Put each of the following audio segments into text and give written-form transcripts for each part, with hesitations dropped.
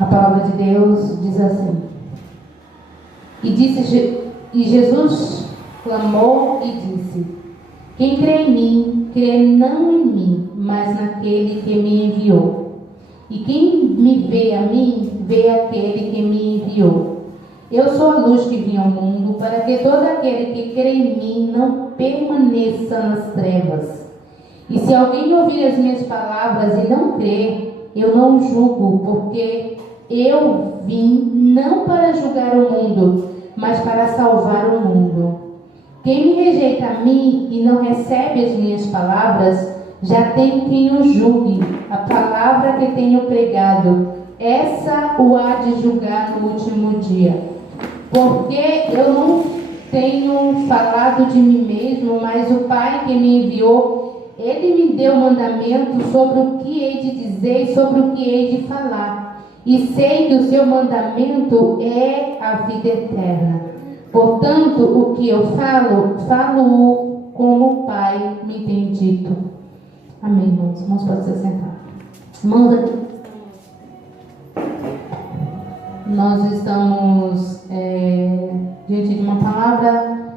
A palavra de Deus diz assim: E Jesus clamou e disse: Quem crê em mim, crê não em mim, mas naquele que me enviou. E quem me vê a mim, vê aquele que me enviou. Eu sou a luz que vim ao mundo, para que todo aquele que crê em mim não permaneça nas trevas. E se alguém ouvir as minhas palavras e não crer, eu não julgo, porque eu vim não para julgar o mundo, mas para salvar o mundo. Quem me rejeita a mim e não recebe as minhas palavras, já tem quem o julgue. A palavra que tenho pregado, essa o há de julgar no último dia. Porque eu não tenho falado de mim mesmo, mas o Pai que me enviou, Ele me deu mandamento sobre o que hei de dizer e sobre o que hei de falar. E sei que o seu mandamento é a vida eterna. Portanto, o que eu falo como o Pai me tem dito. Amém, irmãos. Irmãos, pode se sentar. Irmãos, aqui nós estamos diante de uma palavra,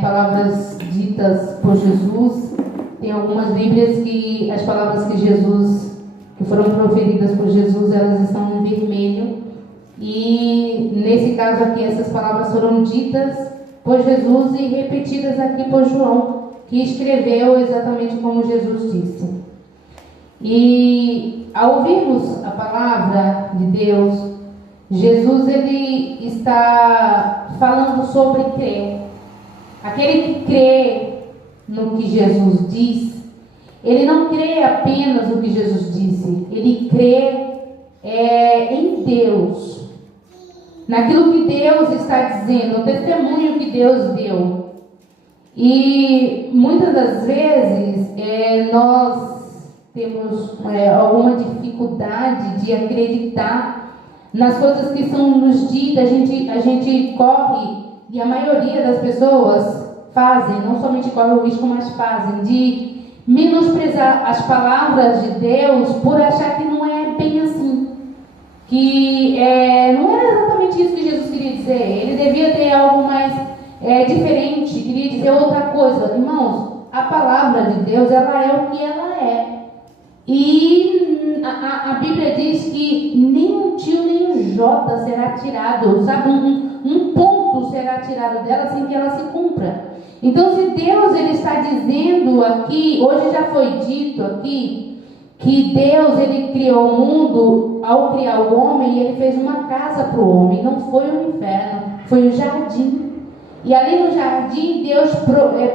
palavras ditas por Jesus. Tem algumas Bíblias que as palavras que foram proferidas por Jesus, elas estão em vermelho. E nesse caso aqui, essas palavras foram ditas por Jesus e repetidas aqui por João, que escreveu exatamente como Jesus disse. E ao ouvirmos a palavra de Deus, Jesus ele está falando sobre crer. Aquele que crê no que Jesus diz, ele não crê apenas no que Jesus disse, ele crê em Deus, naquilo que Deus está dizendo, no testemunho que Deus deu. E muitas das vezes nós temos alguma dificuldade de acreditar nas coisas que são nos ditas. A gente corre, e a maioria das pessoas fazem, não somente corre o risco, mas fazem, de menosprezar as palavras de Deus por achar que não é bem assim. Que não era exatamente isso que Jesus queria dizer. Ele devia ter algo mais diferente, queria dizer outra coisa. Irmãos, a palavra de Deus, ela é o que ela é. E a Bíblia diz que nem um tio nem um jota será tirado, sabe? Um ponto será tirado dela sem que ela se cumpra. Então, se Deus ele está dizendo aqui, hoje já foi dito aqui, que Deus ele criou o mundo, ao criar o homem, ele fez uma casa para o homem. Não foi o inferno, foi o jardim. E ali no jardim, Deus proveu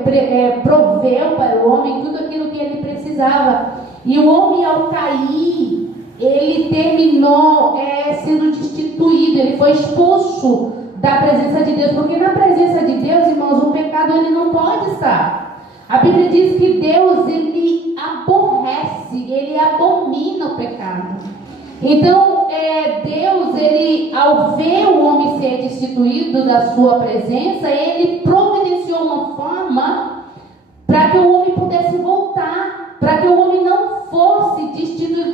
para o homem tudo aquilo que ele precisava. E o homem, ao cair, ele terminou sendo destituído, ele foi expulso da presença de Deus. Porque na presença de Deus, irmãos, o pecado ele não pode estar. A Bíblia diz que Deus, ele aborrece, ele abomina o pecado. Então, Deus, ele, ao ver o homem ser destituído da sua presença, ele providenciou uma forma para que o homem pudesse voltar, para que o homem não fosse destituído,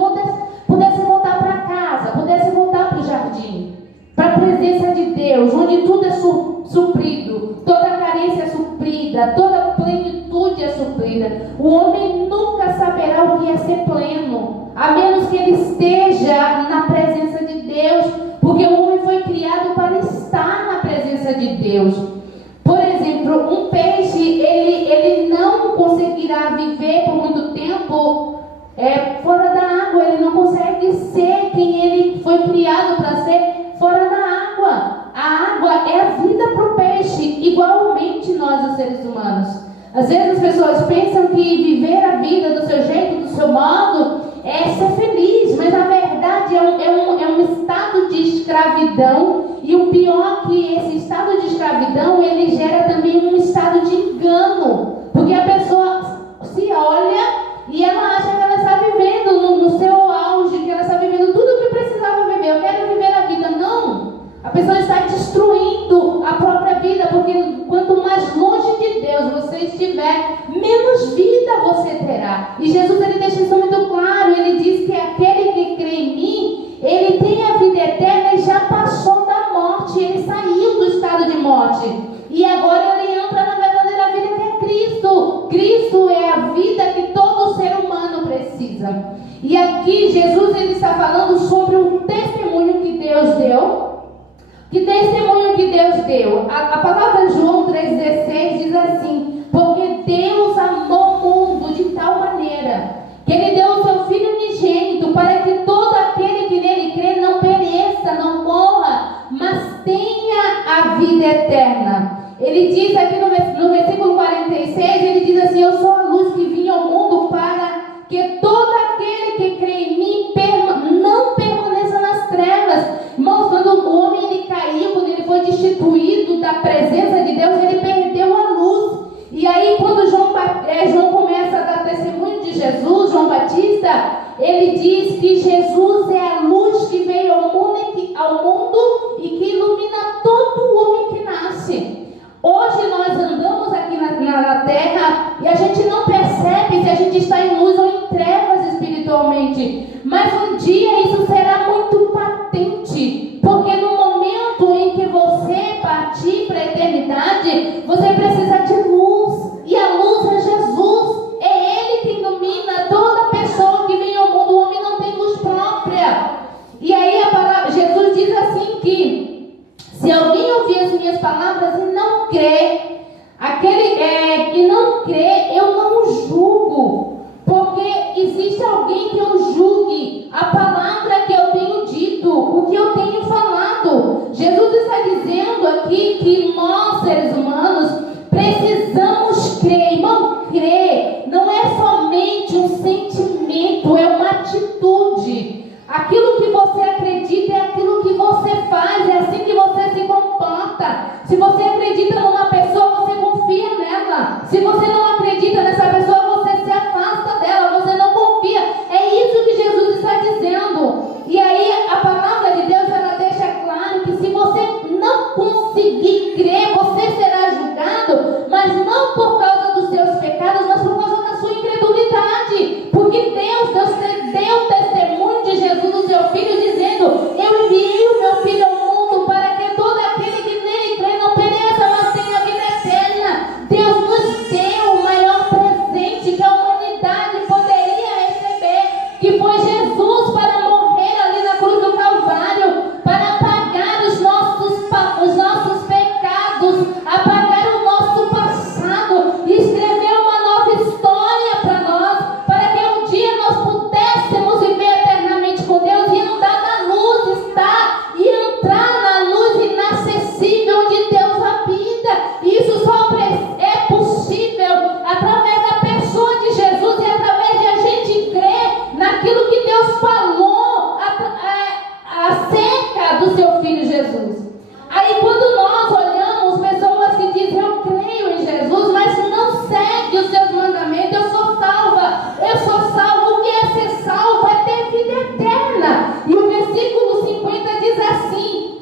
pudesse voltar para casa, pudesse voltar para o jardim, para a presença de Deus, onde tudo é suprido, toda carência é suprida, toda plenitude é suprida. O homem nunca saberá o que é ser pleno, a menos que ele esteja na presença de Deus, porque o homem foi criado para estar na presença de Deus. Por exemplo, um peixe, ele não conseguirá viver por muito tempo fora da água. Ele não consegue ser quem ele foi criado para ser fora da água. A água é a vida para o peixe, igualmente nós, os seres humanos. Às vezes as pessoas pensam que viver a vida do seu jeito, do seu modo, é ser feliz, mas na verdade é um estado de escravidão. E o pior é que esse estado de escravidão, ele gera também um estado de engano, porque a pessoa se olha e ela acha que ela está vivendo no seu auge, que ela está vivendo tudo o que precisava viver. Eu quero viver a vida. Não, a pessoa está destruindo a própria vida, porque quanto mais longe de Deus você estiver, menos vida você terá. E Jesus ele deixa isso muito claro. Ele diz que aquele que crê em mim, ele tem a vida ele está falando sobre o testemunho que Deus deu. Que testemunho que Deus deu? A palavra João 3,16 diz assim: porque Deus amou o mundo de tal maneira que Ele deu o seu Filho unigênito, para que todo aquele que nele crê não pereça, não morra, mas tenha a vida eterna. Ele diz aqui no versículo 46, ele diz assim: eu sou a luz que vim ao mundo para que todo aquele que crê em mim não permaneça nas trevas. Irmãos, quando o homem ele caiu, quando ele foi destituído da presença de Deus, ele perdeu a luz. E aí quando João começa a dar testemunho de Jesus, João Batista, ele diz que Jesus é a luz que veio ao mundo e que ilumina todo homem que nasce. Hoje nós andamos aqui na terra e a gente não percebe se a gente está em luz ou em trevas espiritualmente. Mas um dia isso será muito patente, porque no momento em que você partir para a eternidade, você precisa de luz. E a luz é Jesus. É Ele que ilumina toda pessoa que vem ao mundo. O homem não tem luz própria. E aí Jesus diz assim que se alguém ouvir as minhas palavras e não crê, que não crê, eu não o julgo, porque existe alguém que eu julgue a palavra que eu tenho dito, o que eu tenho falado. Jesus está dizendo aqui que nós, seres humanos, precisamos crer. Irmão, crer não é somente um sentimento, é uma atitude. Aquilo que você acredita é aquilo que você faz, é assim que você se comporta. Se você acredita numa pessoa, você confia nela. Se você não acredita nessa pessoa, você se afasta dela, você não confia. É isso que Jesus está dizendo. E aí a palavra de Deus, ela deixa claro que se você não conseguir crer, você será julgado, mas não por causa dos seus pecados, mas por causa da sua incredulidade. Porque Deus deu testemunho de Jesus, o seu Filho, dizendo: eu enviei o meu Filho ao mundo para que todo aquele que nele crê não pereça, mas tenha a vida eterna. Deus nos deu o maior presente que a humanidade poderia receber, que foi Jesus para morrer ali na cruz do Calvário, para pagar os nossos pecados, apagar o nosso passado e escrever uma nova história para nós, para que um dia nós pudéssemos viver eternamente com Deus e andar na luz, e entrar na luz inacessível onde Deus habita. E isso só é possível através da pessoa de Jesus e através de a gente crer naquilo que Deus falou acerca do seu Filho Jesus. Aí quando nós olhamos pessoas que dizem: eu creio em Jesus, mas não segue os seus mandamentos, eu sou salva. O que é ser salvo? É ter vida eterna. E o versículo 50 diz assim: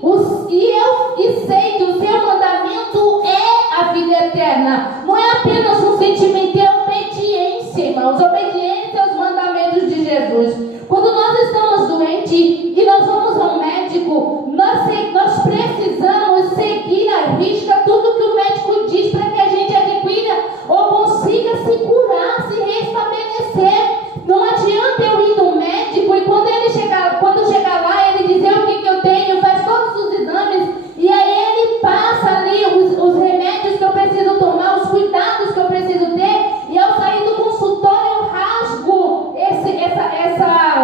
e sei que o seu mandamento é a vida eterna. Não é apenas um sentimento, é obediência, irmãos. Obediência aos mandamentos de Jesus. Quando nós estamos doentes e nós vamos ao médico, nós precisamos seguir à risca tudo que o médico diz para que a gente adquira ou consiga se curar, se restabelecer. Não adianta eu ir no médico e quando chegar lá, ele dizer o que eu tenho, faz todos os exames e aí ele passa ali os remédios que eu preciso tomar, os cuidados que eu preciso ter, e ao sair do consultório eu rasgo essa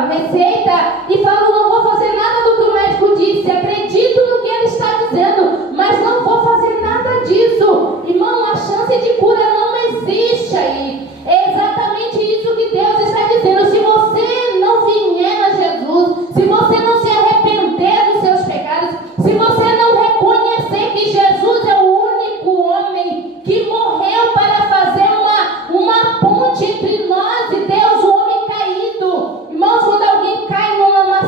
receita e falo: não vou fazer nada do que o médico disse, acredito no que ele está dizendo, mas não vou fazer nada disso. Irmão, a chance de cura não existe aí. É exatamente isso que Deus está dizendo. Se você não vier a Jesus, se você não se arrepender dos seus pecados, se você não reconhecer que Jesus é o único homem que morreu para fazer uma ponte entre nós e Deus, o homem caído. Irmãos, quando alguém cai numa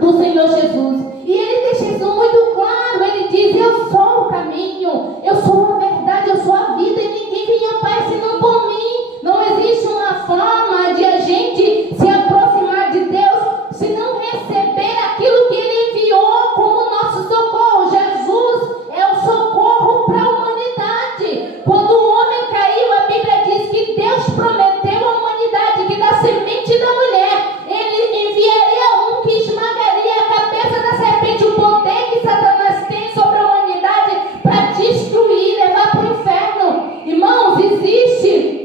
do Senhor Jesus. E ele deixa isso muito claro. Ele diz: eu sou o caminho, eu sou a verdade, eu sou a vida, e ninguém vem ao Pai senão por mim. Não existe uma forma de a gente se aproximar de Deus se não receber aquilo que Ele enviou como nosso socorro. Jesus é o socorro para a humanidade. Quando o homem caiu, a Bíblia diz que Deus prometeu à humanidade que da semente da mulher Ele enviaria um que esmagaria a cabeça da serpente. O poder que Satanás tem sobre a humanidade para destruir, levar para o inferno. Irmãos, existe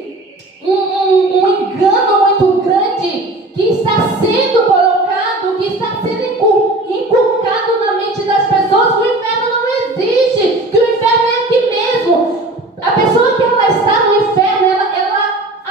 um engano muito grande que está sendo colocado, que está sendo inculcado na mente das pessoas, que o inferno não existe, que o inferno é aqui mesmo. A pessoa que ela está no inferno, ela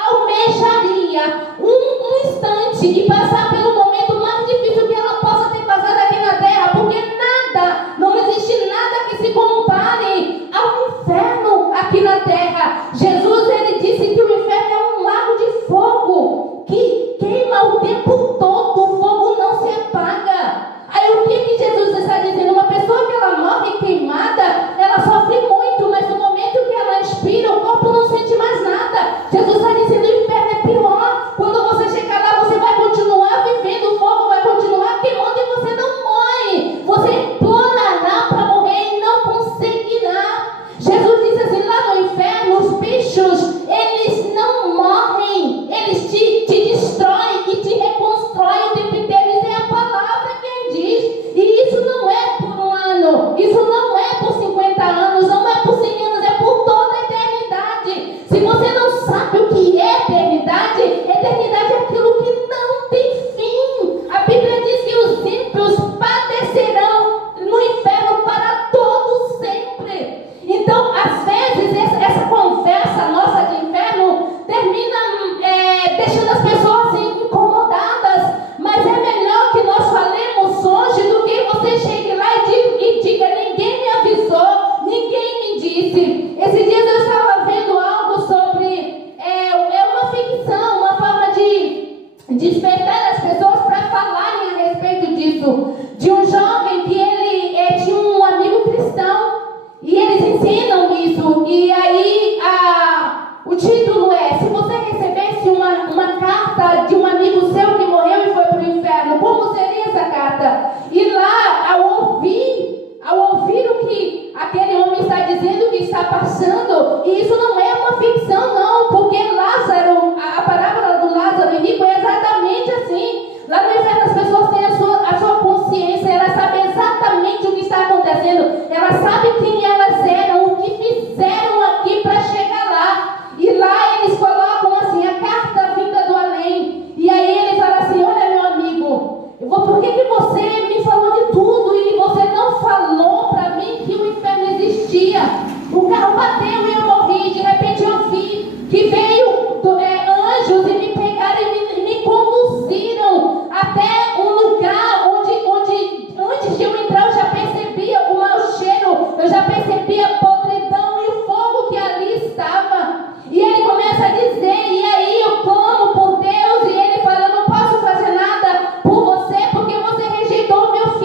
almejaria um instante e passar pelo momento mais difícil que ela possa ter passado aqui na terra, porque nada, não existe nada que se compare ao inferno aqui na terra. Jesus, ele disse que o inferno é um lago de fogo que queima o tempo todo, o fogo não se apaga. Aí o que Jesus está dizendo? Uma pessoa que ela morre queimada, ela sofre muito, mas no momento que ela expira, o corpo não sente mais nada. Jesus está dizendo: o inferno é pior. Quando você chegar lá, você vai continuar vivendo, o fogo vai continuar queimando e você não morre. Você implorará para morrer e não conseguirá. Jesus disse assim: lá no inferno, os bichos, eles não morrem, eles te destroem e te reconstroem o tempo inteiro. Isso é a palavra quem diz. E isso não é por um ano, isso não é por 50 anos, não é por 100 anos, é por toda a eternidade. Se você não sabe o que é eternidade, eternidade é aquilo que não tem fim. A Bíblia diz que os ímpios padecerão no inferno para todo sempre. Então, às vezes, essa conversa nossa de inferno termina deixando as pessoas assim, incomodadas. Mas é melhor que nós falemos hoje do que você chegue lá e diga: ninguém me avisou, ninguém me disse. Esses dias eu estava vendo algo sobre uma ficção, uma forma de despertar as pessoas para falarem a respeito disso. De um jovem que ele tinha um amigo cristão. E eles ensinam isso. E aí o título é: se você recebesse uma carta de um amigo seu que morreu e foi para o inferno, como seria essa carta? E lá, ao ouvir o que aquele homem está dizendo, o que está passando, e isso não é uma ficção não, porque Lázaro, a parábola do Lázaro e rico é exatamente assim. Lá no inferno as pessoas têm a sua consciência, elas sabem exatamente o que está acontecendo, elas sabem quem elas eram, o que fizeram aqui para chegar lá. E lá eles colocam assim a carta vinda do além. E aí ele fala assim: olha, meu amigo, por que você me falou de tudo e você não falou para mim que o inferno existia? O carro bateu e eu morri. De repente eu vi que veio anjos e me pegaram e me conduziram até um lugar onde antes de eu entrar eu já percebia o mau cheiro, eu já percebia a podridão e o fogo que ali estava. E ele começa a dizer: e aí eu clamo por Deus, e ele fala: eu não posso fazer nada por você porque você rejeitou o meu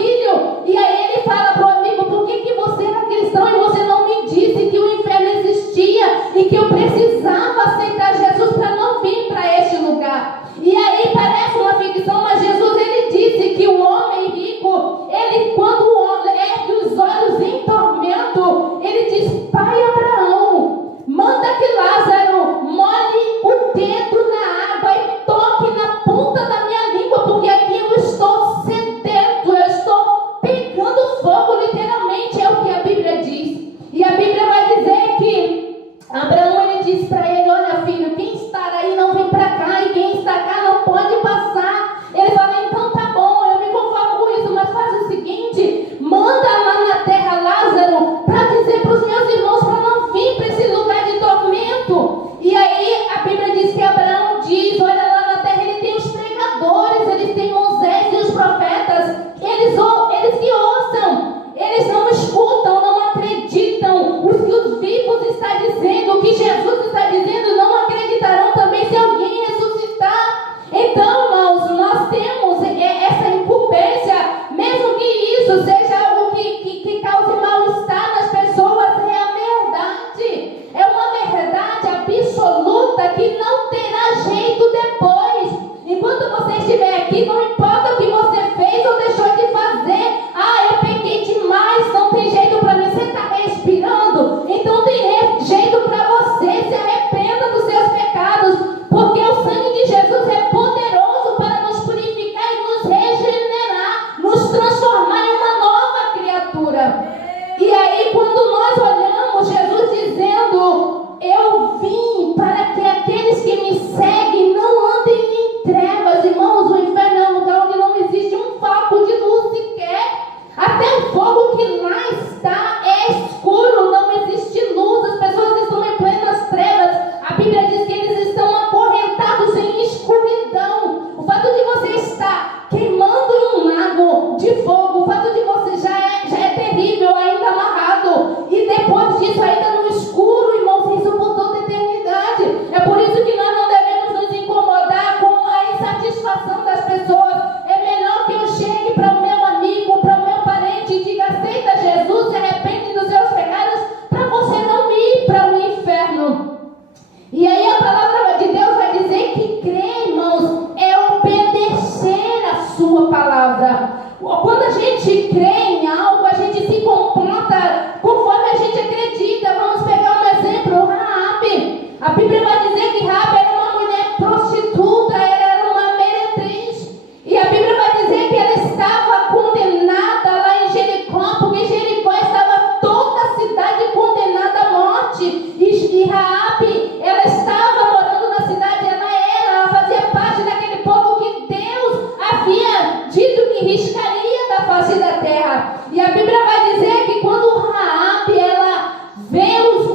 palavra. Quando a gente crê em algo, a gente se comporta conforme a gente acredita. Vamos pegar um exemplo, Raabe. A Bíblia vai dizer que Raabe era uma mulher prostituta, ela era uma meretriz. E a Bíblia vai dizer que ela estava condenada lá em Jericó, porque Jericó estava toda a cidade condenada à morte. E Raabe, ela estava morando na cidade, ela fazia parte daquele povo que Deus havia dito que riscaria da face da terra. E a Bíblia vai dizer que quando Raabe, ela vê os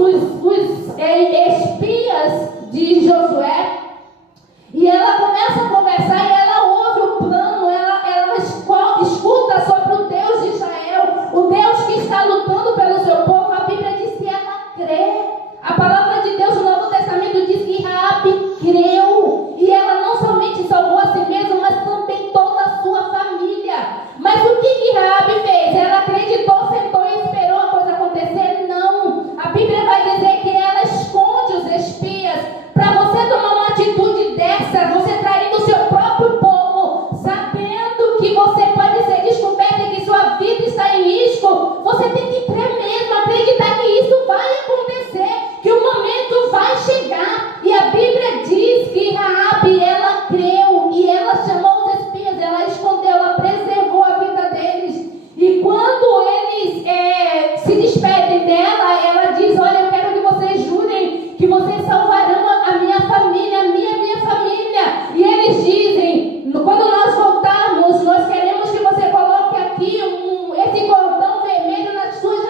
espias de Josué, e ela começa a conversar, e ela ouve o plano, ela escuta sobre o Deus de Israel, o Deus que está lutando pelo seu povo. A Bíblia diz que ela crê. A palavra de Deus no Novo Testamento diz que Raabe creu, e ela não somente salvou a si mesma, mas também toda a sua família. Mas o que Raabe fez? Ela acreditou, sentou e esperou a coisa acontecer? Não. A Bíblia vai dizer que ela esconde os espias. Para você tomar uma atitude dessa, você traindo o seu próprio povo, sabendo que você pode ser descoberto e que sua vida está em risco, você tem que crer mesmo, acreditar que isso vai acontecer, que o momento vai chegar. E a Bíblia diz que Raabe, ela creu, e ela chamou os espias, ela escondeu, ela preservou a vida deles. E quando eles se despedem dela, ela diz: olha, eu quero que vocês jurem que vocês salvarão a minha família, a minha família. E eles dizem: quando nós voltarmos, nós queremos que você coloque aqui esse cordão vermelho nas suas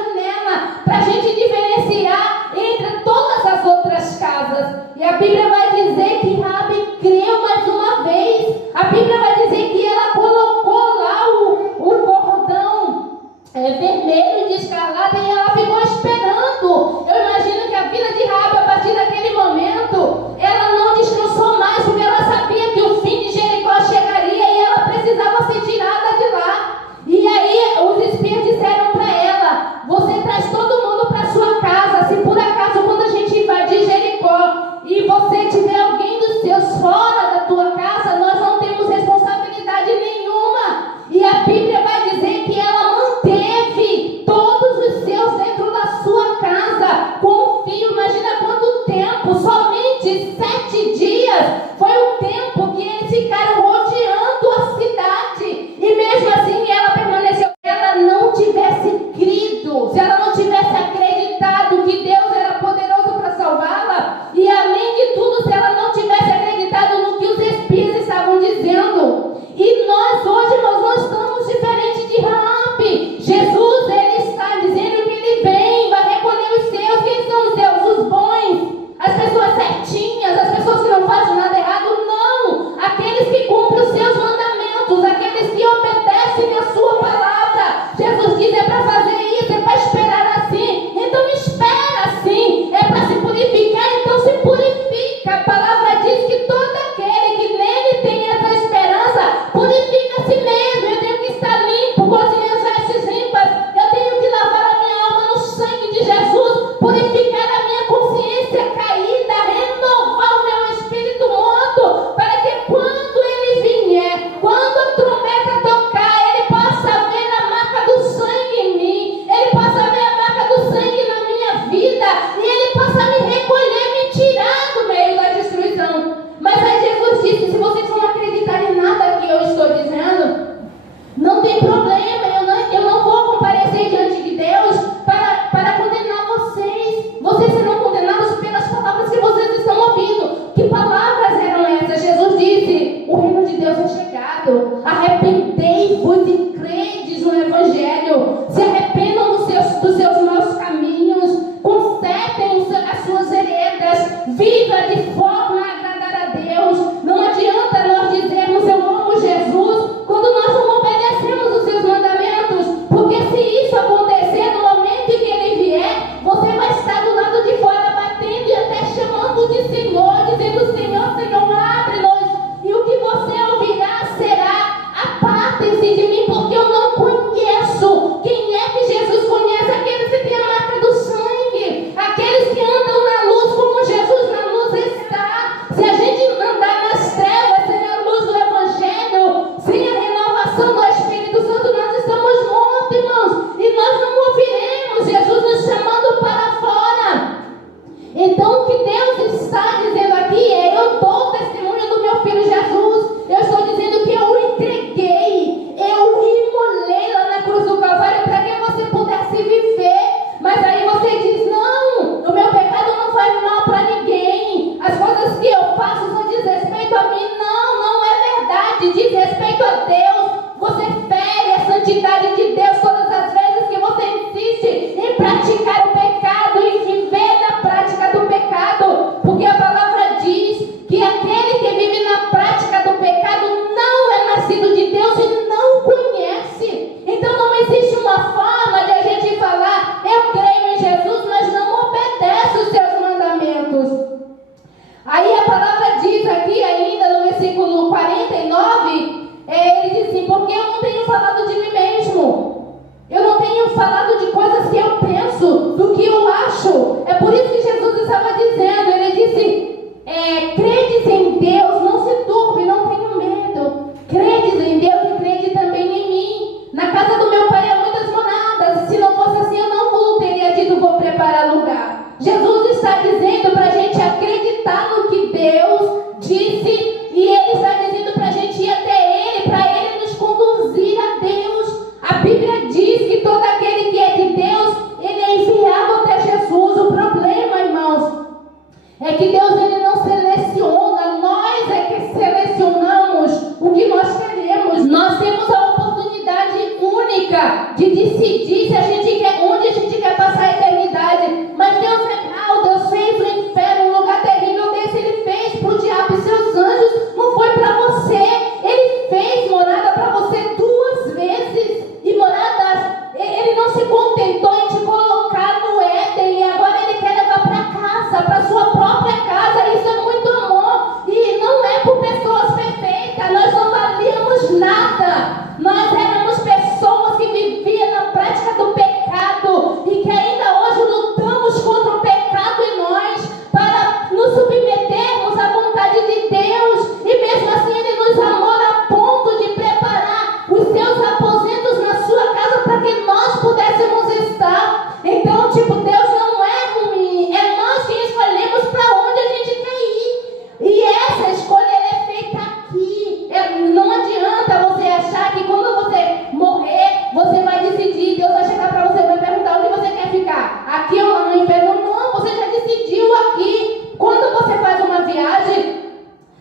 época de decidir se a gente quer, onde a gente quer passar a eternidade. Mas Deus é mau, Deus fez o inferno, um lugar terrível desse, Ele fez para o diabo e seus anjos, não foi para você. Ele fez morada para você 2 vezes, e moradas, Ele não se contentou em te colocar no Éden, e agora Ele quer levar para casa, para sua própria casa. Isso é muito amor, e não é por pessoas perfeitas. Nós não valíamos nada, nós éramos pessoas que viviam na prática do pecado, e que ainda hoje lutamos contra o pecado em nós, para nos submetermos à vontade de Deus. E mesmo assim Ele nos amou a ponto de preparar os seus aposentos na sua casa para que nós pudéssemos estar. Então, Deus não é ruim, é nós que escolhemos para onde a gente quer ir. E essa escolha é feita aqui. Não adianta você achar que quando você morrer, você vai decidir. Deus vai chegar para você e vai perguntar onde você quer ficar, aqui ou lá no inferno. Não, você já decidiu aqui. Quando você faz uma viagem,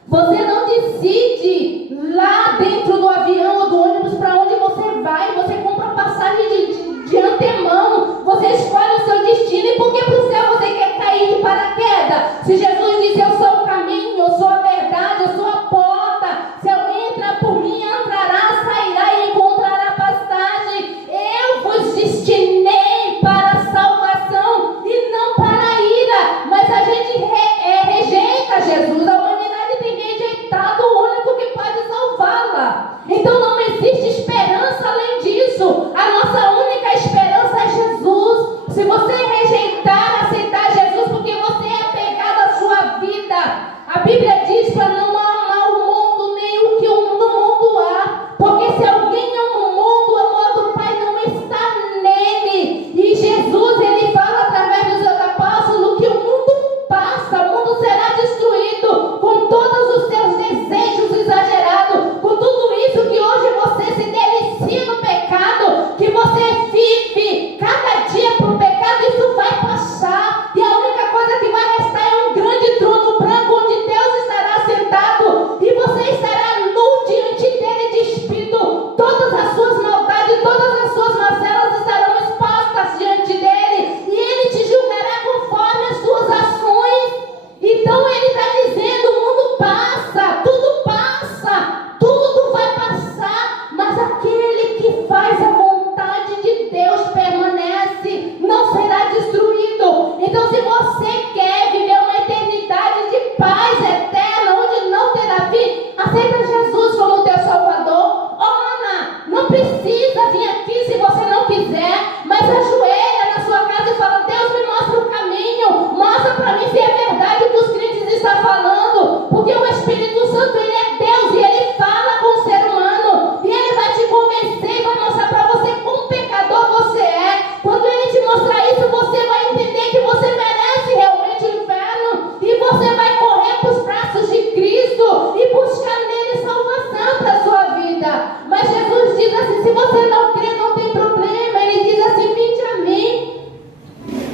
você não decide lá dentro do avião ou do ônibus para onde você vai. Você compra passagem de antemão. Você escolhe o seu destino. E por que para o céu você quer cair de paraquedas? Se Jesus disse: eu sou o caminho, eu sou a verdade, eu sou a porta. Se alguém entrar por mim, entrará, sairá e encontrará pastagem. Eu vos destinei para a salvação e não para a ira. Mas a gente rejeita Jesus. A humanidade tem rejeitado o único que pode salvá-la. Então não existe esperança além disso. A nossa única esperança é Jesus. Se você rejeitar, aceitar Jesus porque você é apegado à sua vida, a Bíblia diz para não amar o mundo nem o que no mundo há. Porque se alguém ama o mundo, o amor do Pai não está nele. E Jesus, Ele fala através dos seus apóstolos que o mundo passa, o mundo será destruído com todos os seus desejos exagerados, com tudo isso que hoje você se delicia no pecado, que você vive cada dia para o pecado. Isso vai passar, e a única coisa que vai restar é um grande trono branco onde Deus estará sentado, e você estará nu diante dele, despido. Todas as suas maldades, todas as suas mazelas estarão expostas diante dele, e ele te julgará conforme as suas ações. Então ele está dizendo: o mundo passa, tudo vai passar, mas aquele que faz a vontade de Deus permanece, não será destruído. Então, se você quer viver uma eternidade de paz eterna, onde não terá fim, aceita Jesus como teu Salvador. Ora, não precisa vir aqui se você não quiser, mas ajoelha na sua casa e fala: Deus, me mostra o caminho, mostra para mim se é verdade o que os crentes estão falando, porque o Espírito Santo, Ele é Deus, e Ele fala com o ser humano, e Ele vai te convencer e vai mostrar para você quão pecador você é. Quando Ele te mostrar isso, você vai entender que você merece realmente o inferno, e você vai correr para os braços de Cristo e buscar nele salvação para a sua vida. Mas Jesus diz assim: se você não crê, não tem problema. Ele diz assim: vinde a mim,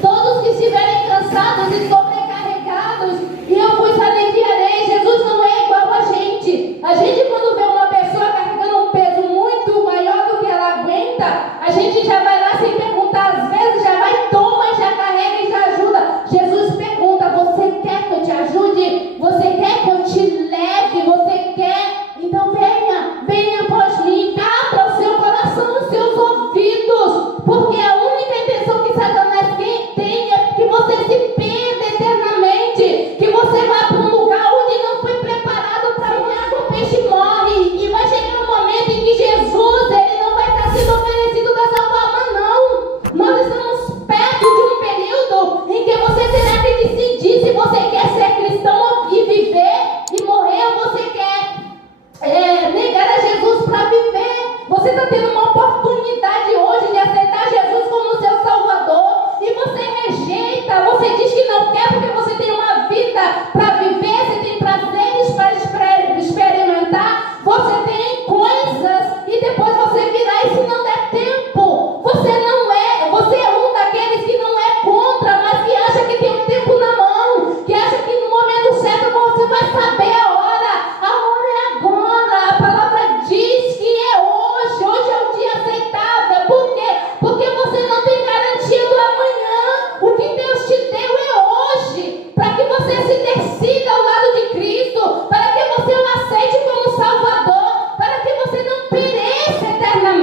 todos que estiverem cansados e sobrecarregados, e eu vos aliviarei. Jesus não é igual a gente. A gente, quando vê uma pessoa carregando um peso muito maior do que ela aguenta, a gente já vai lá sem perguntar, às vezes já vai, toma, já carrega e já ajuda. Jesus pergunta: você quer que eu te ajude? Você quer que eu te leve? Você quer? Então venha após mim. Abra o seu coração, os seus ouvidos, porque a única intenção que Satanás tem é que você se perda eternamente, que você vá para um lugar onde não foi preparado para morrer. O peixe morre, e vai chegar um momento em que Jesus, Ele não vai estar sendo oferecido dessa forma,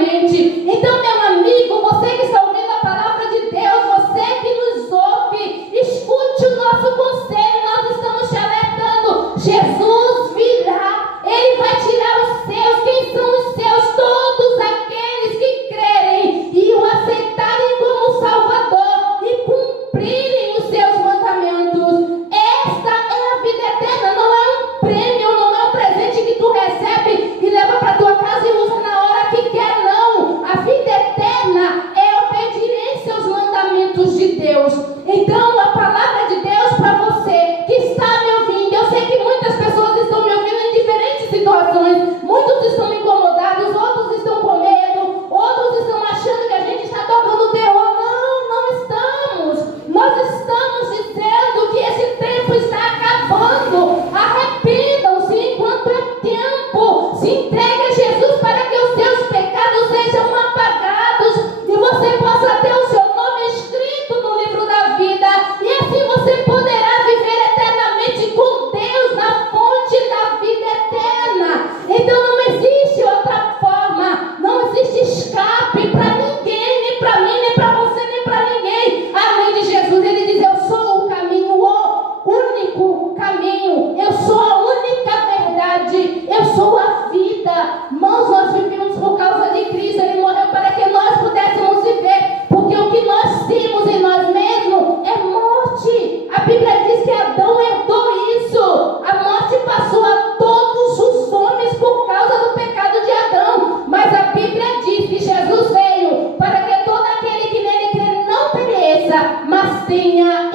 eternamente. Então, meu amigo, você que está ouvindo a palavra de Deus, você que nos ouve, escute o nosso conselho. Nós estamos te alertando. Jesus virá, Ele vai tirar os seus. Quem são os seus? Todos aqueles que crerem e o aceitarem como Salvador e cumprirem os seus mandamentos. Esta é a vida eterna. Não é um prêmio, não é um presente que tu recebe e leva para tua casa e usa na hora que quer, não. A vida eterna é a obediência aos mandamentos de Deus. Então, a palavra de Deus para você que está me ouvindo, eu sei que muitas pessoas estão me ouvindo em diferentes situações, muitos estão incomodados, outros estão com medo, outros estão achando que a gente está tocando terror. Não, não estamos. Nós estamos dizendo que esse tempo está acabando. Arrependam-se enquanto é tempo. Se entregue a Jesus para que os seus pecados sejam apagados e você possa ter o seu nome escrito no livro da vida. E assim você poderá viver eternamente com Deus na fonte da vida eterna. Então não existe outra forma, não existe escape para ninguém, nem para mim, nem para você, nem para ninguém, além de Jesus. Ele diz: eu sou o caminho, o único caminho, eu sou a única verdade, eu sou a vida. Irmãos, nós vivemos por causa de Cristo. Ele morreu para que nós pudéssemos viver, porque o que nós temos em nós mesmos é morte. A Bíblia diz que Adão herdou isso. A morte passou a todos os homens por causa do pecado de Adão. Mas a Bíblia diz que Jesus veio para que todo aquele que nele crê não pereça, mas tenha